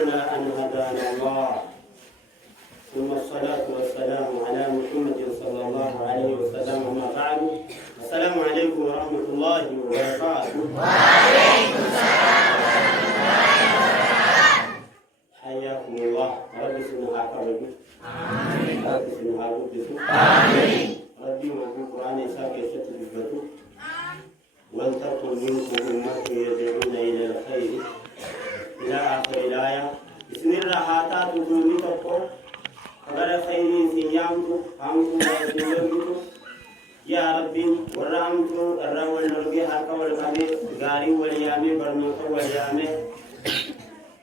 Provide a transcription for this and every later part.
لولا أن هدانا الله. ثم الصلاة والسلام على محمد صلى الله عليه وسلم. وما بعد، السلام عليكم ورحمة الله وبركاته. وعليكم السلام ورحمة الله وبركاته. حياكم الله. رب سبحانه وتعالى. آمين. رب سبحانه وتعالى. آمين. ربي وفي القرآن يساك يشتت بفتو. ولتكن منكم أمة يدعون إلى الخير إلى آخر الآية. بسم الرحاتات تقولي تقول أغرى خيرين سيامتو أمتو ويسيامتو يا ربي ورامتو الرام والنربي حقا والقبي غاري واليامي برموتو واليامي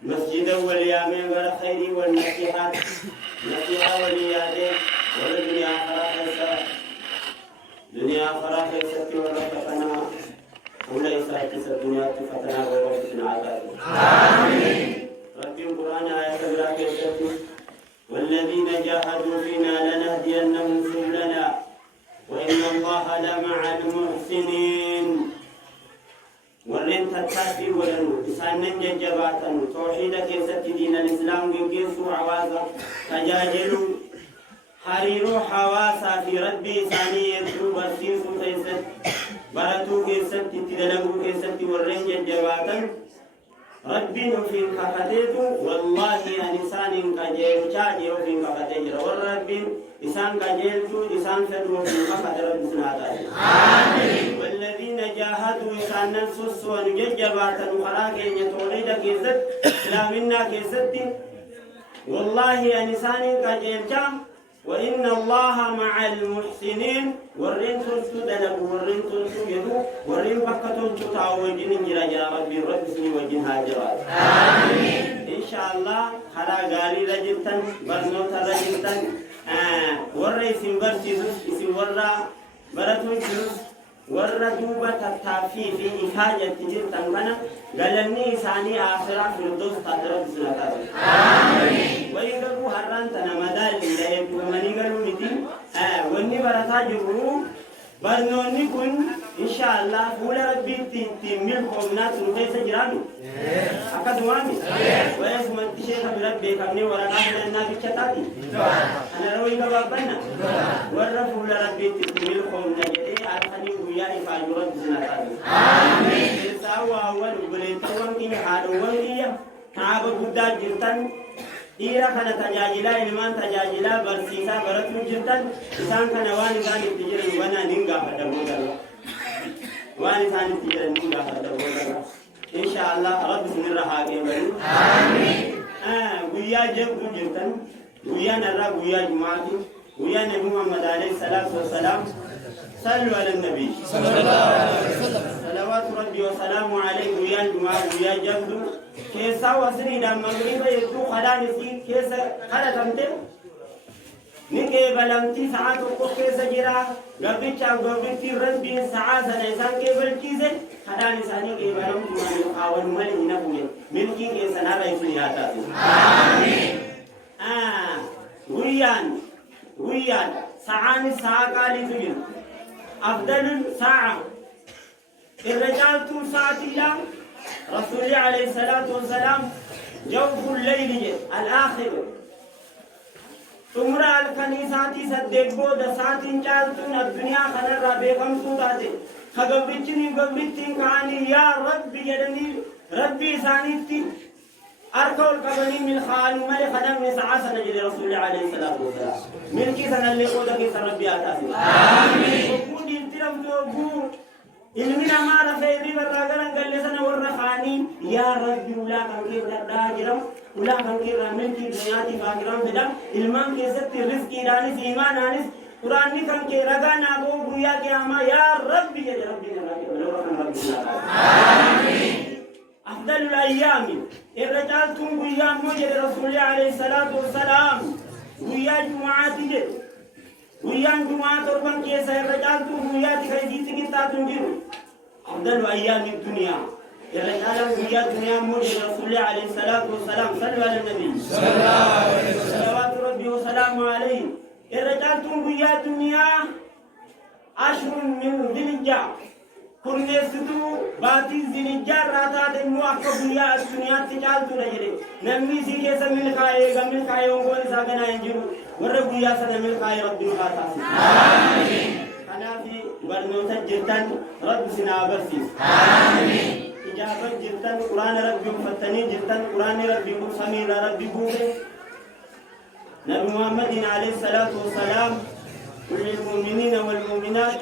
مسجد واليامي غرى خيري والنصيحات نصيحة واليادي والدنيا خراخيسة دنيا خراخيسة ورحتنا وليس كسر الدنيا فتنا ورحتنا عذاب. آمين. ربي القرآن آية براكة والذين جاهدوا فينا لنهدينهم سبلنا وإن الله لمع المحسنين. ورين تتاتي ولنو إسانن ججباتا توحيدك يسد دين الإسلام جنسوا عوازا تجاجلوا حريرو حواسا في ربي ثاني يدرو برسيسو كيسد براتو كيسد تدلقو كيسد ورين ججباتا ربي في كفتيتو والله إنسان كجيل شاجر في كفتيجر والربي إنسان كجيلتو إنسان فدو في كفت رب سنادا. آمين. والذين جاهدوا إنسان ننسوس ونججباتا وخلاك يتوليد كيزت إسلامنا كيزت والله إنسان كجيل شام وإن الله مع المحسنين. ورين تلتو دلب ورين تلتو يدو ورين بكتون تتعوجين جرى ربي رب سني وجه هاجرات. آمين. إن شاء الله خلا غاري رجلتن برنوت رجلتن ورّي سنبر سيزوس اسم ورّا براتون سيزوس ورّا دوبة تتافي في إحاجة تجرتن منا غلني إساني آخرة في الدوس تدرب سنتات. آمين. ويقولوا هرانتنا مدال إلا يبقوا مني قالوا نتين وني برتا جرو برنوني كن إن شاء الله فول ربي تميل قومنا سنوكي سجرانو أكاد وامي ويسمى الشيخ بربي كمني ورقاه لنا بكتاتي أنا روي بابنا ورّا فول ربي تميل قومنا جدي أرخني ويا إفاجو رب زناتي. آمين. ساوا أول بلنتوان كي حادوان كي كعب بودا جرتان إيرا كان تجاجلا إلمان تجاجلا برسيسا برتو جرتان إنسان كان واني كان يتجرن وانا نينغا فدبوغا واني كان يتجرن نينغا فدبوغا إن شاء الله رب سنرى حاكي بني. آمين. ويا جب جرتان ويا نرى ويا جماعتي ويا نبي محمد عليه الصلاة والسلام. صلوا على النبي صلى الله عليه وسلم. صلوات ربي وسلامه عليه ويا جماعة ويا جبدو كيسا وسري دام مغربا يدو خلاني سي كيسا خلا تمتم نيكي بلمتي ساعات وقو كيسا جرا غبيتشا غبيتي ربي ساعات سنيسان كيبل كيسا خلاني ساني كي بلمتي ماني وقاون مالي نبوي ملكي كيسا نابا يسوني هاتاتي. آمين. ويان ساعاني ساعة قالي تجن أفضل ساعة الرجال طول ساعة الله رسول عليه الصلاة والسلام جوف الليل الآخر تمرا الكنيساتي صدقوا دساتين جالتون الدنيا خلر ربكم سوداتي خغبتني غبتين كاني يا ربي يدني ربي سانيتي أركول كبني من خال مل خدم سعاسة نجد رسول عليه الصلاة والسلام من كي سنة اللي قودك ربي أتاسي. آمين. وقود يلترم توقو إلمنا ما رفعي برغلان قال لسنا ورخاني يا ربي ولا كان كيف داجرم ولا كان كيف من كي دنياتي باجرم بدا إلمان كيست رزق إيراني في إيمان آنس قرآن كان كي رغانا بو بويا كياما يا ربي يا ربي يا ربي ولو رحم ربي الله. آمين. أفضل الأيام الرجال تون بويا موجد رسول عليه الصلاة والسلام بويا جمعاتي ويان جمعة تربان كيسا الرجال تو ويا تخيزيتي كتا تنجرو أفضل أيام الدنيا الرجال ويا الدنيا مولي رسول عليه الصلاة والسلام. صلوا على النبي صلى الله عليه وسلم. صلوات ربي وسلامه عليه. الرجال تو ويا الدنيا 10 من ذي الحجة كل يستو باتي زنجار راتا دمو أكو الدنيا تجعل تنجري نمي سيكي سمين خاي ونقول ساقنا ينجرو ورب ياسا نمي خاي رب الخاتاس آمين أنا في برنوتا جرتان رب سنا برسيس آمين إجابة جرتان قرآن ربي فتني جرتان قرآن ربي سمير ربي بوه نبي محمد عليه الصلاة والسلام كل المؤمنين والمؤمنات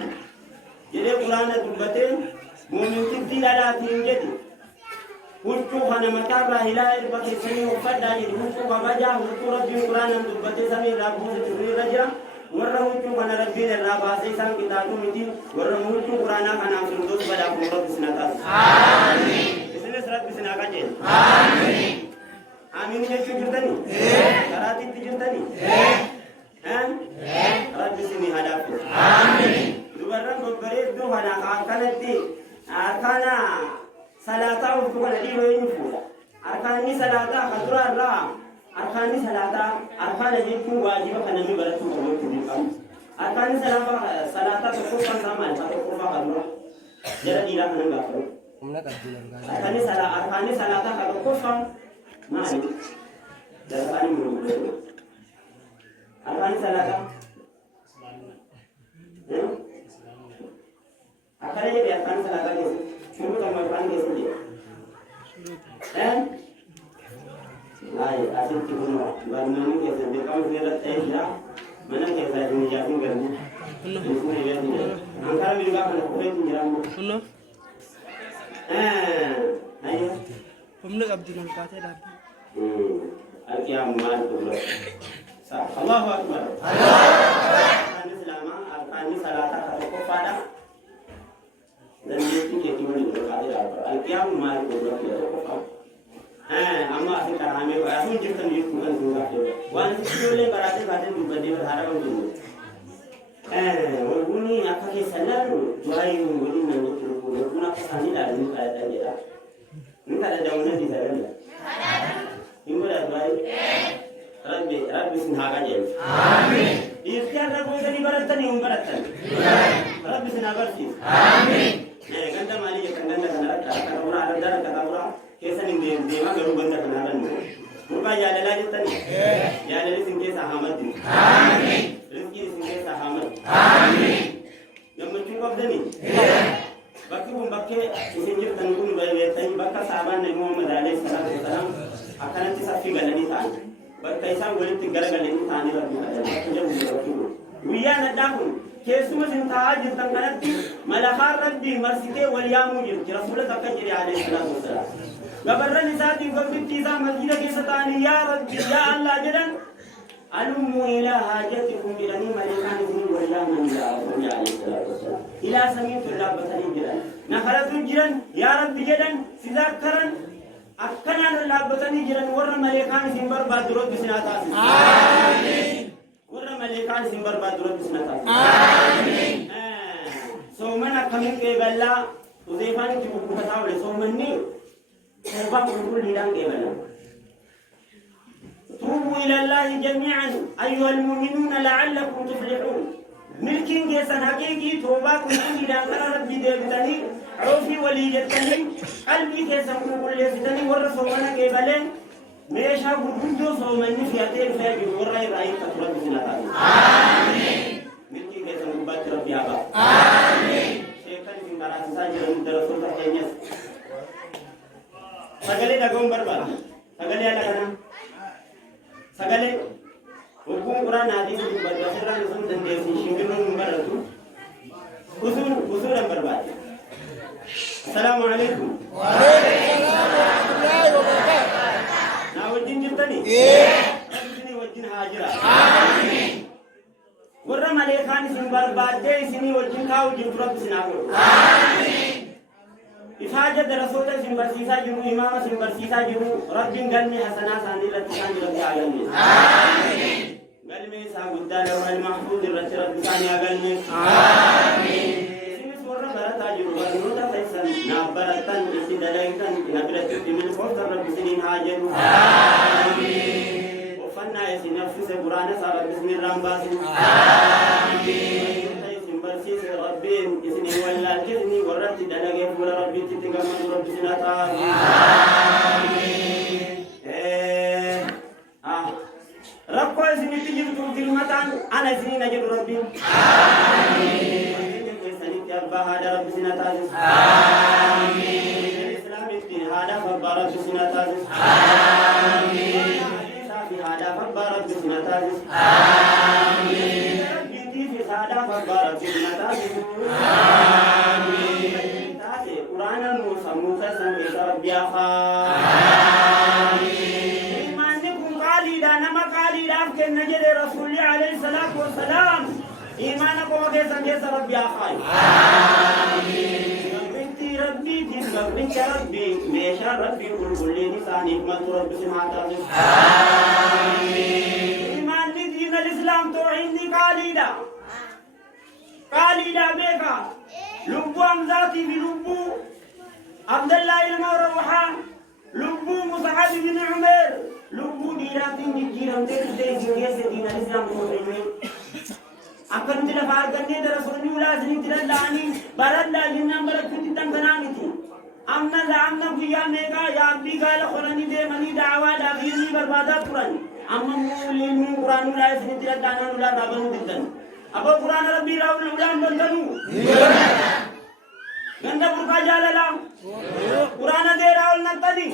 جري قرآن دبتين مؤمن تبتي لا تنجدي وشو خنا مكان راهلا البكي سني وفدا جري وشو بابجا وشو ربي قرآن دبتين سمي رابو تري رجلا ورّا وشو خنا ربي الراباسي سام كتابو متي ورّا وشو قرآن خنا سندوس بدا رب سناتا آمين إسمه رب سناكا جل آمين آمين يشو جرتني كراتي تجرتني رب سني هدافه آمين dubarran babbareedduu kana akkanatti arkana salaataa ufukana dhiiroo eenyu fuudha arkaanni salaataa kan duraarraa arkaanni salaataa arkana jechuun waajiba kan namni barachuu qabu jechuudha qabu arkaanni salaataa tokkoffaan isaa maal isaa tokkoffaa kan dura jara dhiiraa kanan gaafatu arkaanni salaataa kan tokkoffaan maali darbaani mul'atu arkaanni salaataa أكره يبي أكان سلاطة كيس شو كم أكان كيس ليه؟ أي أسيب تقولوا بارماني كيس بكم فيرت أيها mana kayak ini jadi kan ini ya ini angkara juga kan boleh menjelang ayo pemnek Abdul Qadir dah al-qiyam mal kubra Allahu akbar Allahu selama arkan salata atau pada dan itu ke timun Qadir al-qiyam mal kubra amma asin karame ko asin jirtan yi kugan duga wan sule barate baten dubade haraw dum woni akake salaru tuai woni na wutru ko kuna kasani da ni ka da jira ni ka da wona di saranda ingora bai rabbi sin haga je amin ikhtiar da ko dari baratan ni umbaratan rabbi sin abarti amin ganda mali kan ganda kana ora ada kana kesan ini dewa garu benda kenalan mu. Muka ya lagi tadi. Ya lagi singkir sahamat. Amin. Rezeki singkir sahamat. Amin. Yang mencukup dani. Baki bakke singkir tanggung bayar tadi bakka sahabat Nabi Muhammad alaihi wasallam akan nanti safi galani tan. Bakka isam golin tigara galani tan ni rabbi ada. Wiya nadahun. Kesuma sinta jintan kanatti malahar rabbi marsike wal yamujir rasulullah takajiri alaihi wasallam. Gabarran isati gobitti za masjida ke satani ya rabbi ya allah jadan alumu ila hajatikum bilani malikan ibn waliyaman ila rabbi alaihi wasallam ila samitu labbatani jadan nafaratu jiran ya rabbi jadan sidakaran akkanan labbatani jiran warra malikan simbar badro bisnata amin warra malikan simbar badro bisnata amin so mana kamin ke galla uzefani ki ku fatawle so manni sebab kulli dan gebana tubu ila allah jami'an ayyuhal mu'minuna la'allakum tuflihun milkin gesan hakiki toba kulli dan rabbi debtani aufi waliyatani qalbi gesan kulli sitani war sawwana gebalen mesha gurgujo sawmanni fiyate faji warra rai katura bisnata amin milkin gesan gubat rabbi aba amin shekan simbaran saja rasul tahiyas sagale dagom barbar sagale ala kana sagale hukum Quran hadis barbar Quran sun dende shingiro baratu usul barbar assalamu alaikum wa alaikum assalam wa rahmatullahi wa barakatuh na wajin jirtani sini wajin hajira amin warra malaikan sin barbade sini wajin kaw jirtu sinago amin إفاجة رسولة سنبرسيسا جرو إمامة سنبرسيسا جرو رب قلمي حسنا ساندي لتسان ربي عالمي آمين قلمي ساقدان والمحفوظ رتي ربي ساني قلمي آمين سيمس ورى برتا جرو ورنوتا فيسن نابرتن إسي دلائتن نبرتك من فوق ربي سنين حاجر آمين وفنا يسي نفس قرآن سارة بسم الرحمن آمين سنبرسيس ربي إسني ولا جزني ورتي دلقي فول ربي تتقمن ربي سنتا رب كويس نتيجة كلمتان أنا سنين أجد ربي يربى هذا رب سنتا الإسلام الدين هذا فبارك سنتا هذا فبارك سنتا هذا فبارك سنتا قرآن موسى موسى سمع ربي أخا إيمانكم قاليدا نما قاليدا كن نجد رسول عليه الصلاة والسلام إيمانكم كيسا ربي أخا بنتي ربي دين بنت ربي ميشا ربي كل لسان حكمة ربي سمعت إيمان دين الإسلام توحيد قاليدا قاليدا بيكا لبو أمزاتي بلبو عبد الله المروحان لبو مصعب بن عمر لبو ديرات جيران تيجي دين الإسلام توحيد أكن تلفار كني درسون يولا سنين تلالاني برد جنّا بركتي تنكنانيتي أمنا لأمنا بيا ميكا يا بيكا لخلاني ده مني دعوة دافيني بربادة قرآن أمم مولين قرآن ولا سنين تلالاني ولا رابنو بدن أبو قرآن ربي راول ولان بندنو गंदा बुरका जालला कुरान दे रावल नतनी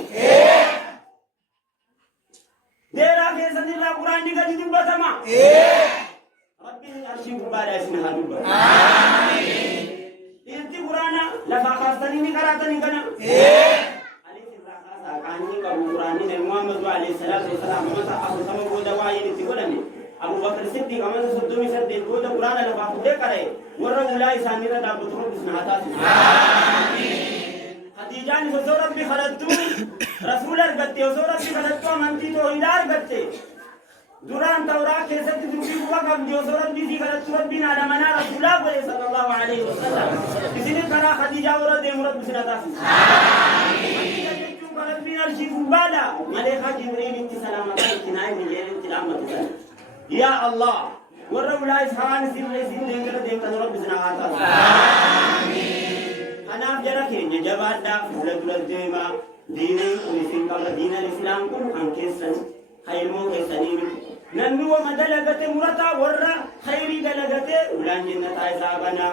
दे राके सदिला कुरान निगदी दुबसमा रब्बी अर्शी कुबारा इसने हादुबा आमीन इति कुरान लफा खास्तनी नि करातनी कना अली सिराका साकानी का कुरान ने मोहम्मद अलैहि सलाम मता अबू समो को दवाई नि तिगोलने अबू बकर सिद्दीक अमन सुद्दुमी सद्दे को कुरान लफा खुदे करे ورّا ولاي ساميرا دابو تروح سنهاتات آمين خديجان وزورة بخلتو رسول البتة وزورة بخلتو منتي تو إدار بتة دوران تورا كيسة تدربي وقف جوزورة بيزي خلتو ربنا لمنا رسول الله صلى الله عليه وسلم بسنة كنا خديجة ورّا ديمورة بسنهاتات آمين ربنا الشيخ بالا ملك جبريل انت سلامة انتناي من جيل انتلامة يا الله ورّا ولاي سان سين دينغر دينغر رب سنهاتا آمين أنا أفجرك إن جبار دا فلتول ديما ديني ونسين قبل دين الإسلام كن أنكسن خيمو كسنين ننو مدلغة مرتا ورّا خيري دلغة ولان جنة عزابنا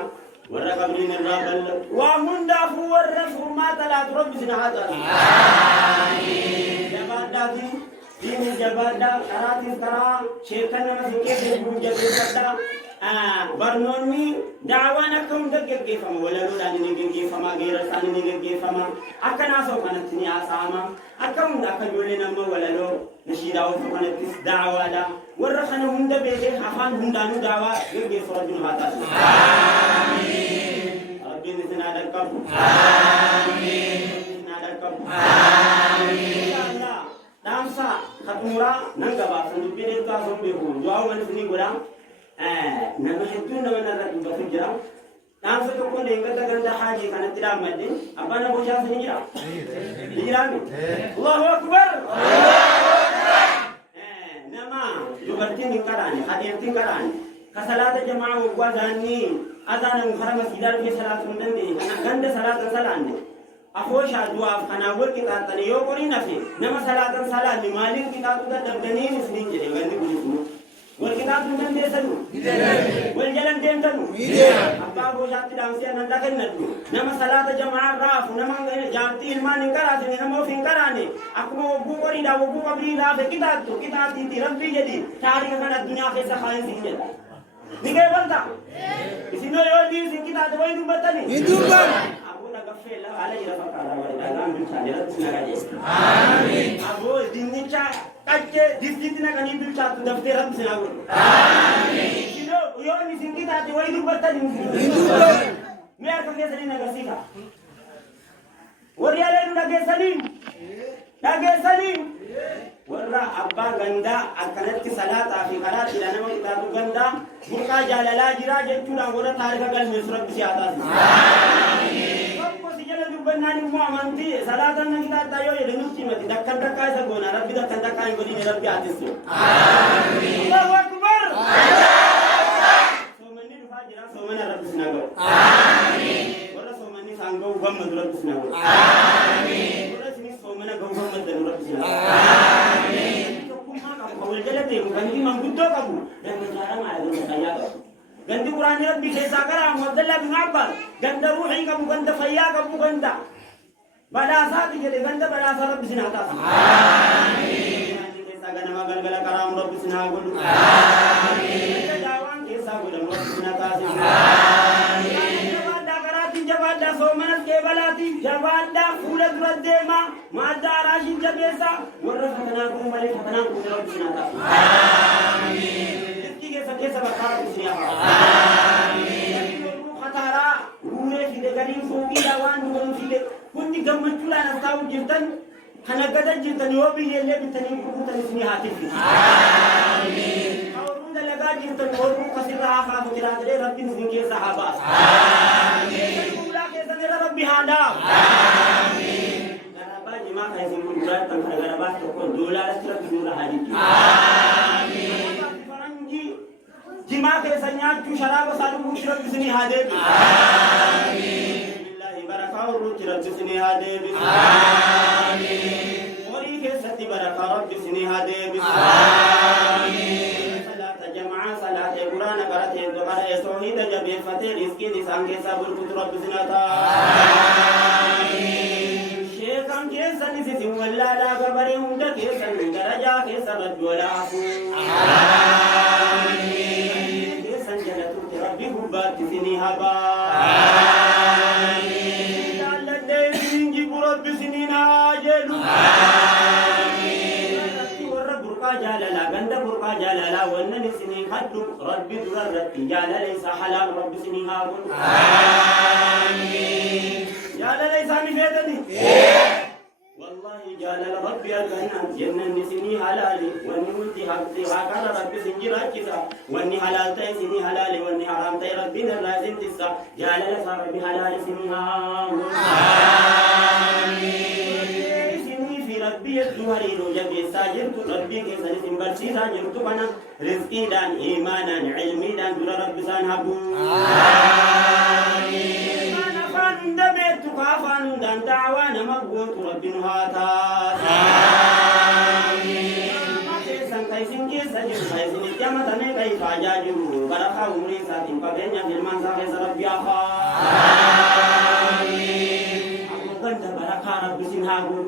ورّا قبرين الرابل وهم دافو ورّا فرمات لا ترب سنهاتا آمين جبار دا دين جبادا كراتي كرا شيخنا مسكين بوجبي كدا برنوني دعوانا كم دقيق كيفما ولا لولا نيجي كيفما غير ثاني نيجي كيفما أكنا سو كانت تني أسامة أكم أكجولي نما ولا لو نشيدا وفكنا تس دعوة لا ورخنا هند بيجي أفان هندانو دعوة يجي فرجون هذا آمين ربي نسنا دركم آمين نسنا دركم آمين Damsa katumura nanga ba sandu pede ka sombe ko jaw man sini gola nama hetu nama na ratu ba fijra damsa to ko lenga ta ganda haji kana tira madde abana bo ja sini jira jira mi Allahu akbar nama yubarti ni karani hadiyati karani kasalata jamaa wa dani azana muharama sidar ke salatu ndande ganda salatu salane أخوشا دواف أنا أقول كتاب تاني يوكوري نفسي نما صلاة صلاة لمالين كتاب تدا دبني مسلين جري غندي بوليسو والكتاب تندن ديسلو والجلن تندنو أبا أخوشا تدامسي أنا داخل ندو نما صلاة جماعة راف نما جامتي إلمان إنكاراتي نما فينكاراني أكما وبو قري دا وبو قبري دا فكتاب تو كتاب تيتي ربي جدي تاريخ كان الدنيا خيسا خاين سيجل نيجي بلتا إسينو يودي سكتاب توي نبتني يدوبان Amin. Abu dinnica kacce disditina kani bilcha tu dafteram sinaur. Amin. Kilo yo ni singita tu wai du battani. Hindu. Me ar kake sani nagasika. Wariale nagasani. Warra abba ganda akanatti salata fi qalati lana ma kitabu ganda burqa jalala jira jechuudha warra taarika galme surabbi siata. Amin. Nani mu amanti salatan nang kita tayo ye lenuti mati dakkan dakkai sa gona rabbi dakkan dakkai goni ne rabbi atisu amin Allahu akbar so mani duha jira so mana rabbi sinago amin wala so mani sango محمد ربنا آمين ورسمي صومنا محمد ربنا آمين أول جلبي مكاني من قدوك أبو لما جارم على ذلك خياطه قند قرآن ربي كيسا كرام عبد الله بن عباس قند روحي كبو قند فياك أبو قند بلا ساتي جدي قند بلا سات ربي سنا تاس آمين كيسا كنما قلقل كرام ربي سنا قل آمين جاوان كيسا قل ربي سنا تاس آمين جوادا كراتي جوادا سومنس كبلاتي جوادا فولد ردما ما داراشين جبيسا ورفتنا كم ملك فتنا كم ربي سنا تاس آمين كيسا بكارا بسيا آمين خطارا روحي في دقالين فوقي لوان دوغن في دق كنت قمت كلا نستاو جلتن خنا قدر جلتن يوبي يلي بتنين كبوتا نسمي هاتف آمين أورون دلقا جلتن ورمو قصر آخا فكرات لي ربي نسمي كيسا حباس آمين كيسا كيسا نرى ربي هادا آمين غربا جماع خيسن كبرات تنخل غربا تكون دولا رسرق دورا حديث آمين جماع كيسانيات جو شراب سالو مشرب بسني هادي آمين بالله بركة ورد رب بسني هادي آمين وري كيستي بركة رب بسني هادي آمين صلاة جماعة صلاة قرآن قرأت الدعاء يسوعي تجبي فتح رزقي نسان كيسا بركة رب بسني آمين شيخان كيسا نسيسي ولا لا قبري هندا كيسا نجرجا كيسا بدولا ربي سني هبا آمين على الدين جيب ربي سني ناجل آمين ورب برقا جلالا غند برقا جلالا ونن سني حد ربي درر جلالا ليس حلال ربي سني هابون آمين جلالا ليس نفيدني والله جلال ربي الجنة جنة سني حلالي واني ولدي حقي وكان ربي سنجرا كذا واني حلال تاي سني حلالي واني حرام تاي ربي نرازم تسا جلال ربي حلال سني آمين سني في ربي الدواري رجب ساجرت ربي كيسن سنبرسي ساجرت بنا رزقي دان إيمانا علمي دان در ربي سانهبو آمين دمت كافن دان دعوانا مقبوط ربنا هاتا آمين ما كيسان كيسين كيسا جل كيسين الجامعة تنين كيف عجاجو بركة عمري ساتين فبينيا في المنزا كيس ربي آخا آمين أقول كنت بركة ربي سنهاغو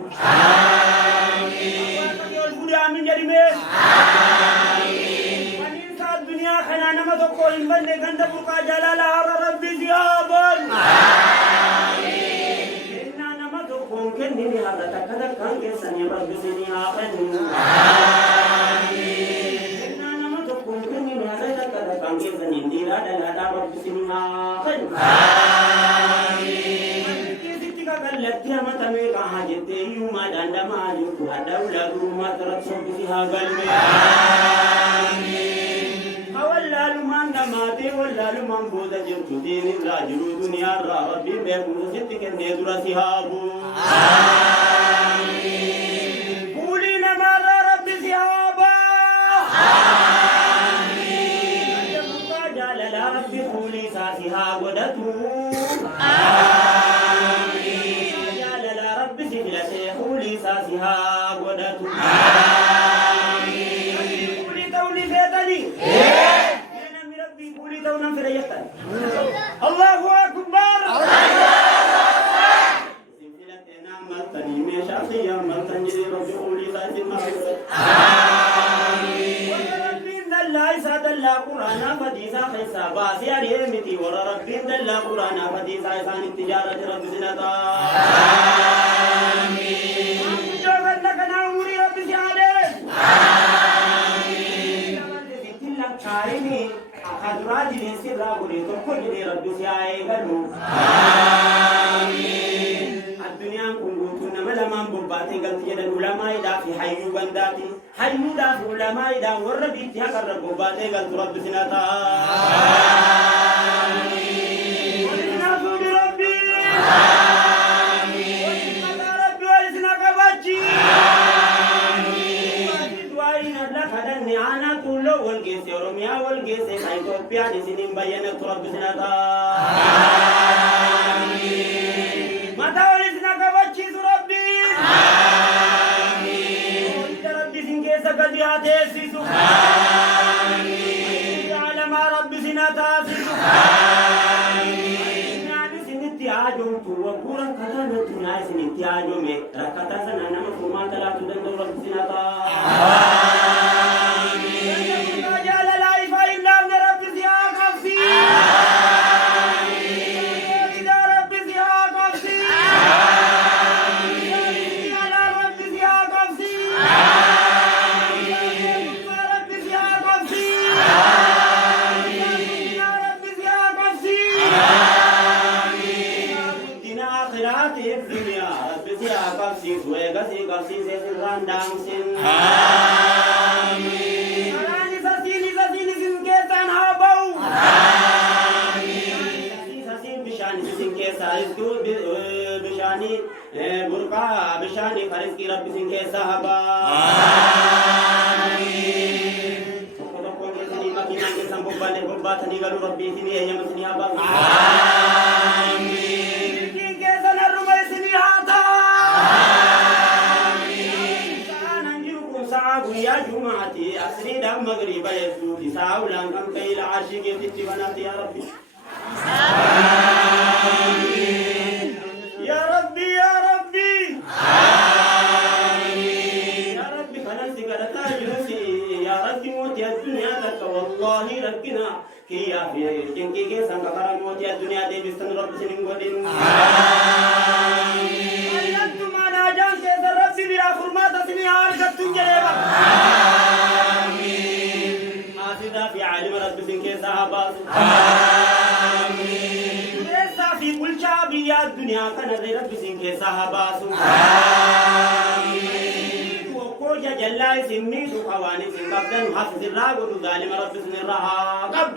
آمين أقول فوري آمين جريمي آمين وننسى الدنيا خنانا مدوكو إنبان لغند بركة جلالا ربي زيابون كنني هذا تكذب كان كسني رب سني آخن آمين أنا ما تقول كنني هذا تكذب كان كسني ديرا دلا رب سني آخن آمين كيسيتك كلت يا ما تمي كهاجت يوم دند ما يوم هذا ولا ما ترى سبزها قلبي آمين ولا لمن دماتي ولا لمن بود جرت دين الراجل دنيا ربي بيقول ستك ندرا سهابو آمين قولي لما ربي سهابا آمين ربك جلال ربي قولي ساسها ودتو آمين جلال ربي سجلته قولي ساسها ودتو آمين قولي تولي فيتني تونا في ريحتنا الله أكبر سنفلتنا ملتني مشاخيا ملتني ربي قولي ذات المحبة آمين وربي دلا إساد الله قرآن فديسا خيسا باسي أريمتي وربي دلا قرآن فديسا إسان التجارة ربي زنتا آمين جوغن لك نعوري ربي سيادة آمين كاريني أخذ جنسي رابولي تقول لي ربي سياي قالوا آمين الدنيا كلها ملما بباتي قلت جد العلماء دا في حيو بنداتي حيو دا في علماء دا وربي تيقر بباتي قلت ربي سنتا آمين ولسنا سود ربي آمين ولسنا ربي ولسنا كباتي أنا كله والجيس يوميا والجيس إثيوبيا نسيم بيانا تراب سنتا كيسا قدياتي سيسو يعلم رب سنتاسي يعني سنتي عجوم وقورا كتانة ناس سنتي عجوم ركتا سنانا مفهوما تلا تدن رب سنتاسي burqa bishani khariski rabbi sin ke sahaba amin ko ke sani makina ke sambo bane gobba thani galu rabbi sini ya masni aba amin ke sanaru mai sini hata amin sananju ko saabu ya jumaati asri da magriba yesu isaulan kam kaila ashige titti banati ya rabbi والله ربنا كي في جنكي كي سانكارا موتي الدنيا دي بستن رب سنين قدين آمين أنتم أنا جان كيس رب بلا فرمات سنين عارقة تنجريبا آمين آسدا في عالم رب سنين كيس أحباس آمين ليسا في كل شعبي الدنيا كان رب سنين كيس أحباس آمين وكوجا جلاي سمي دخواني سنقبدن حفظ الراغو ظالم رب سن الرها قب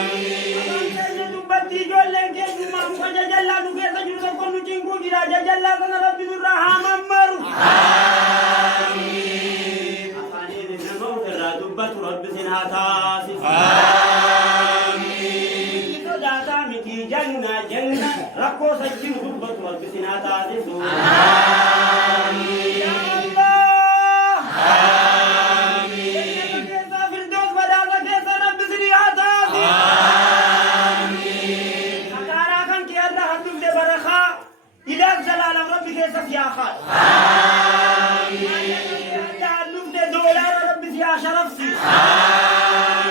آمين دبتي جولن كيما كوجا جلا نكيسا جلسا كونو جنكو جرا جلا سن رب سن الرها ممر آمين أفاني ذنبو فرا دبت رب سن هاتاسي آمين صداتا مكي جنة جنة ركو سجن دبت رب سن هاتاسي آمين يا خال آمين تعلم دولار ربي يا شرفتي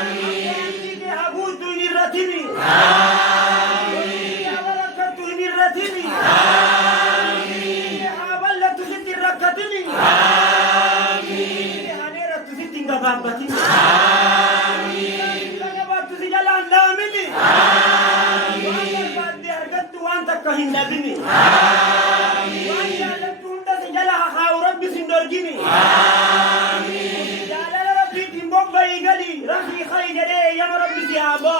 آمين أبوت يرتني آمين يا بركة يرتني آمين أبلت ست ركتني آمين هنيرة ست غبابتني آمين غبابت سجلان دامني آمين بعد أرجعت وأنت كهين نبني آمين يا ربي تنبغ بيقلي رخي خير يا ربي سيابا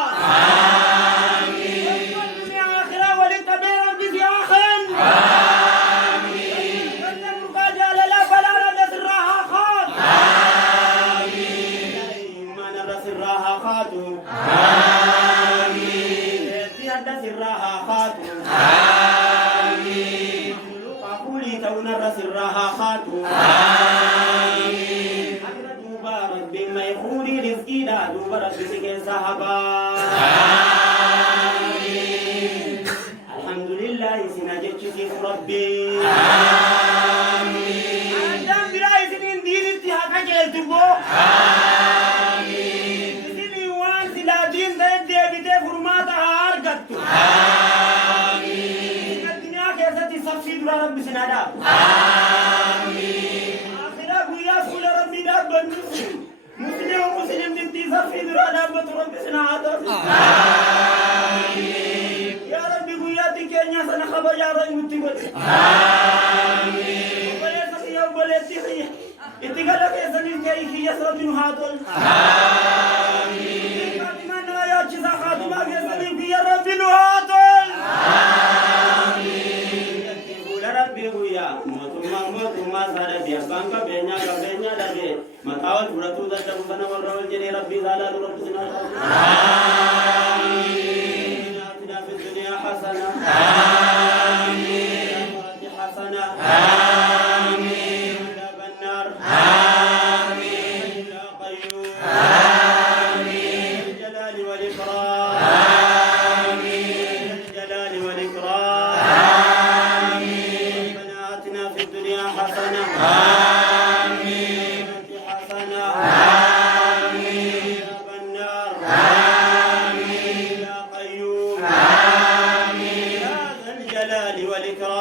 آمين وكل آخرة ولك بربي سياخن آمين وكل مقاجال لا فلا ردس الراها خاط آمين ما نرس الراها خاطو آمين سيادس الراها خاطو آمين قولي تونرس الراها خاطو آمين أكرا دوبا ربي ما يخوري رزقي لا دوبا ربي سكي صحبا آمين الحمد لله سنجد شكيف ربي آمين أنتم براي سنين دين اتحاقا جلتبو آمين سنين وان سلا دين سيد ديبتي فرماتها أرقدتو آمين الدنيا كيستي سبسيد ربي سنادا آمين آخرا قويا سول ربي دابن مسلم ومسلم دنتي سبسيد ربي سنادا آمين يا ربي قويا تكينيا سنخبا يا رأي متقل آمين وبلي سخيا وبلي تخيا اتقال كيسنين كيخي يسرب نهاتل آمين فاطمة نوايا جزا خاتمة كيسنين كي يا ربي نهاتل ربي هويا موتما سارة ديا بانكا بينيا كبينيا دبي متاول براتو دبي بنا ورول جني ربي زالا ربي سنا آمين آتنا في الدنيا حسنة آمين حسنة آمين عذاب النار والإكرام